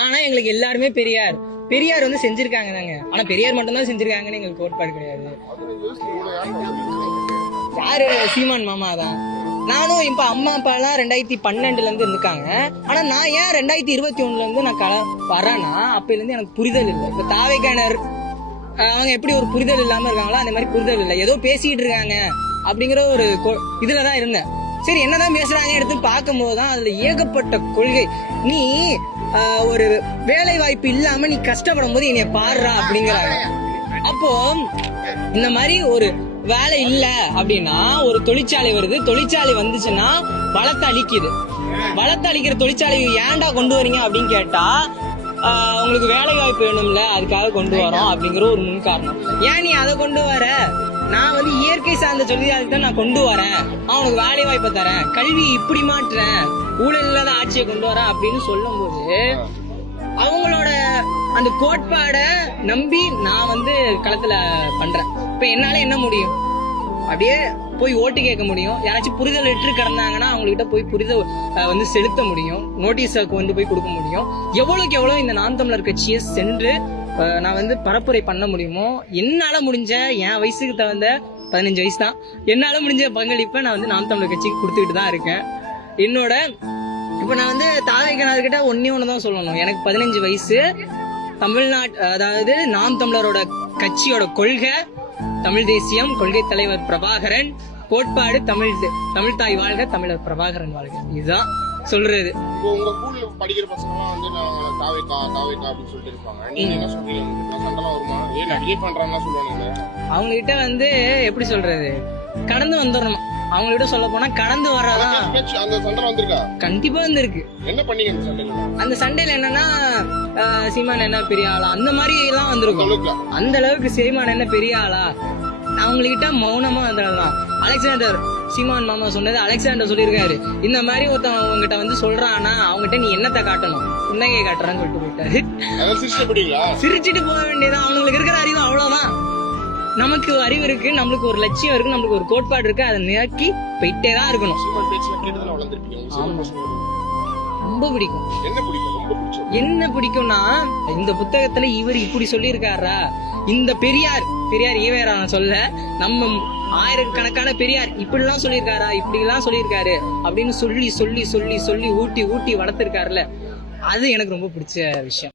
ஆனா எங்களுக்கு எல்லாருமே பெரியார் பெரியார் வந்து செஞ்சிருக்காங்க தாங்க. ஆனா பெரியார் மட்டும் தான் செஞ்சிருக்காங்கன்னு எங்களுக்கு கோட்பாடு கிடையாது. யாரு? சீமான் மாமா தான். நானும் இப்ப அம்மா அப்பா எல்லாம் 2012 இருந்து இருக்காங்க. ஆனா நான் ஏன் 2021 இருந்து நான் வரேன்னா அப்பல இருந்து எனக்கு புரிதல் இல்லை. இப்ப தாவேக்கானர் அவங்க எப்படி ஒரு புரிதல் இல்லாம இருக்காங்களோ அந்த மாதிரி புரிதல் இல்லை. ஏதோ பேசிட்டு இருக்காங்க அப்படிங்கிற ஒரு இதுலதான் இருந்தேன். சரி என்னதான் பேசுறாங்க எடுத்து பார்க்கும் போதுதான் அதுல ஏகப்பட்ட கொள்கை. நீ ஒரு வேலை வாய்ப்பு இல்லாம நீ கஷ்டப்படும் போது என்னைய பாடுறா அப்படிங்கிறாங்க. அப்போ இந்த மாதிரி ஒரு வேலை இல்ல அப்படின்னா ஒரு தொழிற்சாலை வருது, தொழிற்சாலை வந்துச்சுன்னா வளத்தை அழிக்குது. வளத்தை அழிக்கிற தொழிற்சாலை ஏன்டா கொண்டு வரீங்க அப்படின்னு கேட்டா உங்களுக்கு வேலை வாய்ப்பு வேணும்ல, அதுக்காக கொண்டு வரோம் அப்படிங்கிற ஒரு முன் காரணம். ஏன் நீ அதை கொண்டு வர? நான் வந்து இயற்கை சார்ந்த தொழிலாளர்தான் நான் கொண்டு வரேன், அவனுக்கு வேலை வாய்ப்பை தரேன், கல்வி இப்படி மாற்றுறேன், ஊழல் இல்லாத ஆட்சியை கொண்டு வரேன் அப்படின்னு சொல்லும் போது அவங்களோட அந்த கோட்பாட நம்பி நான் வந்து களத்துல பண்றேன். இப்ப என்னால என்ன முடியும்? அப்படியே போய் ஓட்டு கேட்க முடியும். யாராச்சும் புரிதல் எட்டு கிடந்தாங்கன்னா அவங்ககிட்ட போய் புரிதல் வந்து செலுத்த முடியும், நோட்டீஸுக்கு வந்து போய் கொடுக்க முடியும். எவ்வளவுக்கு எவ்வளவு இந்த நாம் தமிழர் கட்சியை சென்று நான் வந்து பரப்புரை பண்ண முடியுமோ என்னால முடிஞ்ச, என் வயசுக்கு தகுந்த 15 வயசு தான், என்னால முடிஞ்ச பங்களிப்பை நான் வந்து நாம் தமிழர் கட்சிக்கு கொடுத்துக்கிட்டு தான் இருக்கேன். என்னோட இப்ப நான் வந்து தாவேக்கனார்கிட்ட ஒன்னதான் சொல்லணும். எனக்கு 15 வயசு. தமிழ்நாட்டு அதாவது நாம் தமிழரோட கட்சியோட கொள்கை தமிழ் தேசியம், கொள்கை தலைவர் பிரபாகரன், கோட்பாடு தமிழ் தாய் வாழ்க, தமிழர் பிரபாகரன் வாழ்க. இதுதான் சொல்றது. உங்க ஸ்கூல்ல படிக்கிற பசங்க எல்லாம் வந்து நான் தாவேக்கா அப்படின்னு சொல்லிட்டு இருப்பாங்க. நீங்க என்ன சொல்றீங்க? சண்டெல்லாம் வருமா? ஏன் அடியே பண்றாங்கன்னா சொல்லுவாங்க. அவங்க கிட்ட வந்து எப்படி சொல்றது, கடந்து வந்துடணும். அவங்ககிட்ட சொல்ல போனா கடந்து வர்றதான். அந்த சண்டை வந்திருக்கா? கண்டிப்பா வந்திருக்கு. என்ன பண்ணீங்க அந்த சண்டையில? அந்த சண்டையில என்னன்னா சீமான் என்ன பெரிய ஆளா அந்த மாதிரி எல்லாம் வந்திருக்கும். அந்த அளவுக்கு சீமான் என்ன பெரிய ஆளா அவங்ககிட்ட மௌனமா வந்ததுதான். அலெக்சாண்டர் சீமான் மாமா சொன்னது அலெக்சாண்டர் சொல்லியிருக்காரு, இந்த மாதிரி ஒருத்தன் அவங்ககிட்ட வந்து சொல்றான்னா அவங்ககிட்ட நீ என்னத்தை காட்டணும், புன்னகையை காட்டுறான்னு சொல்லிட்டு போயிட்டாரு. சிரிச்சுட்டு போக வேண்டியதான். அவங்களுக்கு இருக்கிற அறிவு அவ்வளவுதான். நமக்கு அறிவு இருக்கு, நம்மளுக்கு ஒரு லட்சியம் இருக்கு, நம்மளுக்கு ஒரு கோட்பாடு இருக்கு, அதை நோக்கி போயிட்டே தான் இருக்கணும். ரொம்ப பிடிக்கும். என்ன பிடிக்கும்னா இந்த புத்தகத்துல இவர் இப்படி சொல்லியிருக்காரா, இந்த பெரியார் ஈவேரா சொல்ல நம்ம ஆயிரக்கணக்கான பெரியார் இப்படி எல்லாம் சொல்லியிருக்காரா, இப்படி எல்லாம் சொல்லியிருக்காரு அப்படின்னு சொல்லி சொல்லி சொல்லி சொல்லி ஊட்டி ஊட்டி வளர்த்திருக்காருல, அது எனக்கு ரொம்ப பிடிச்ச விஷயம்.